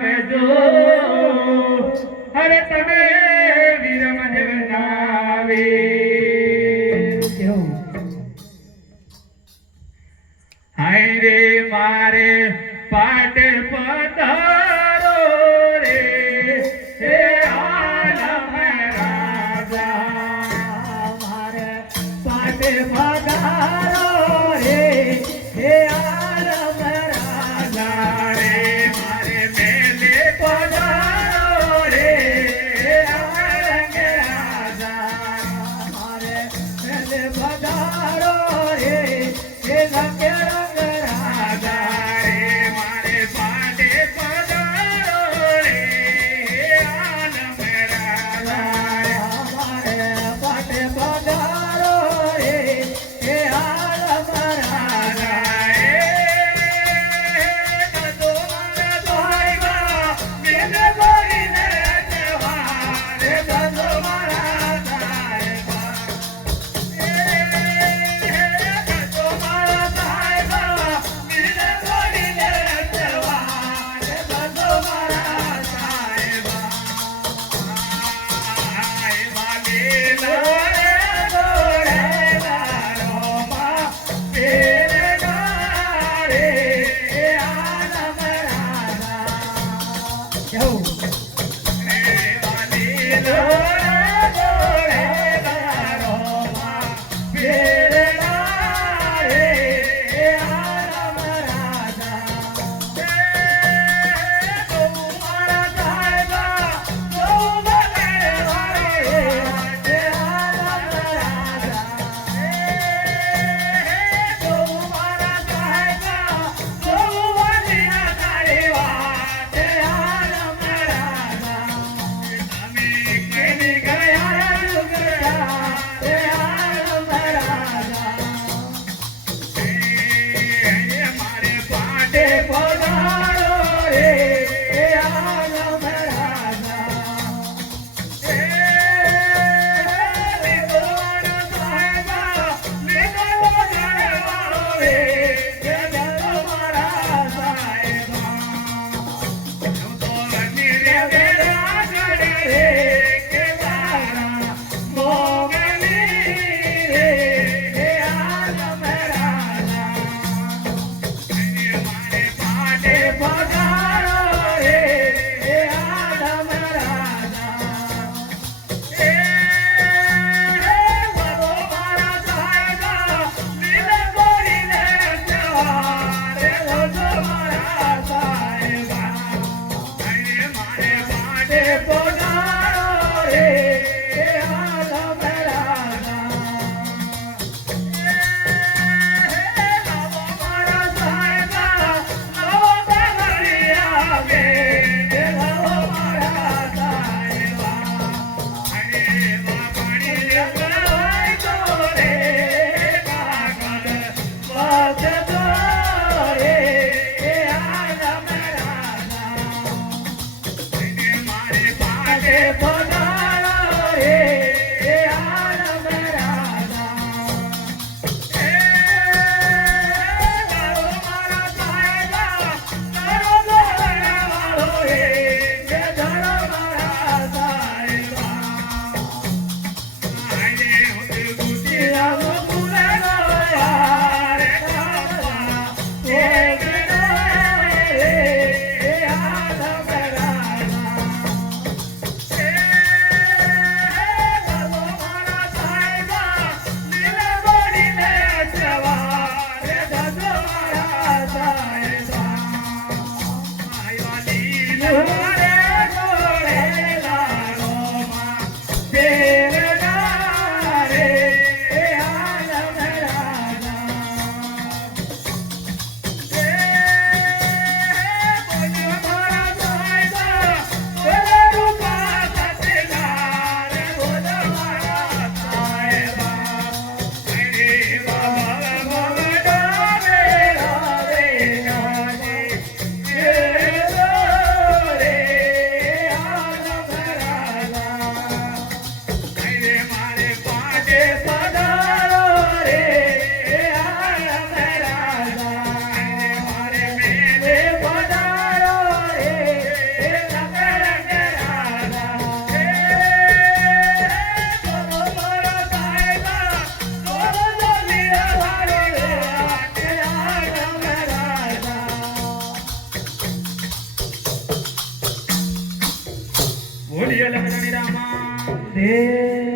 આવજો અરે તમે વીર મને નાવે હાય રે મારે પાટે પધારો રે હે આલમ રાજા મારે પાટે પધારો રે હે આલમ રાજા રે મારે મેલે પધારો રે હે આલમ રાજા મારે મેલે પધારો રે હે રંગ રંગ રાજા રે મારે પાટે પધારો રે હે આલમ રાજા મારે પાટે પધારો રે હે આલમ રાજા દો મારા દોઈબા મેને બોલીને તહેવાર દો મારા સાહેબા દો મારા સાહેબા મેને બોલીને તહેવાર દો મારા સાહેબા વાલે લોરે ગોરે દારોમાં પેરે ગારે આલમ રાજા વાલે લોરે ગોરે દારોમાં પેરે ગારે આલમ રાજા તો મારા સાહેબા તો બને વારે આલમ રાજા તો મારા સાહેબા તો બને તારે વાત આલમ રાજા તમે કેને ગયા ડુગરા આલમ રાજા મારે પાટે પધારો રે આલમ રાજા ભગવાન સાહેબા મેઘો જાણવાળો રે મારા સાહેબા હું તો નીરે બેરા ચડે રે કે તારા મોગલી રે આલમ રાજા મારે પાટે પધારો રે આલમ રાજા વરો મારા સાહેબા લીલે બોલીને તહેવાર દો મારા સાહેબા મારે પાટે પધારો રે આલમ રાજા મારા સાહેબા નવો પગડી આવે મારા સાહેબા પાણી લગાવાય તો રે કાગળ બચતો રે આલમ રાજા મારે પાટે પધારો રે આલમ રાજા મારા સાહેબા તારો દોરવાળો રે ધરો મારા સાહેબા આને હું ગુટિયા મુકુલે ગયા રે કાવા રે આલમ રાજા મારા સાહેબા લીલે બોલીને તહેવાર દો મારા સાહેબા વાલી લોરે ગોરે દારોમાં પેરે ગારે આલમ રાજા બોલ્યો મારા સાહેબા બોલે રૂપા સતનાર બોલો મારા સાહેબા રે બાબા બાબા રે રે बोलिए लखन रामा देव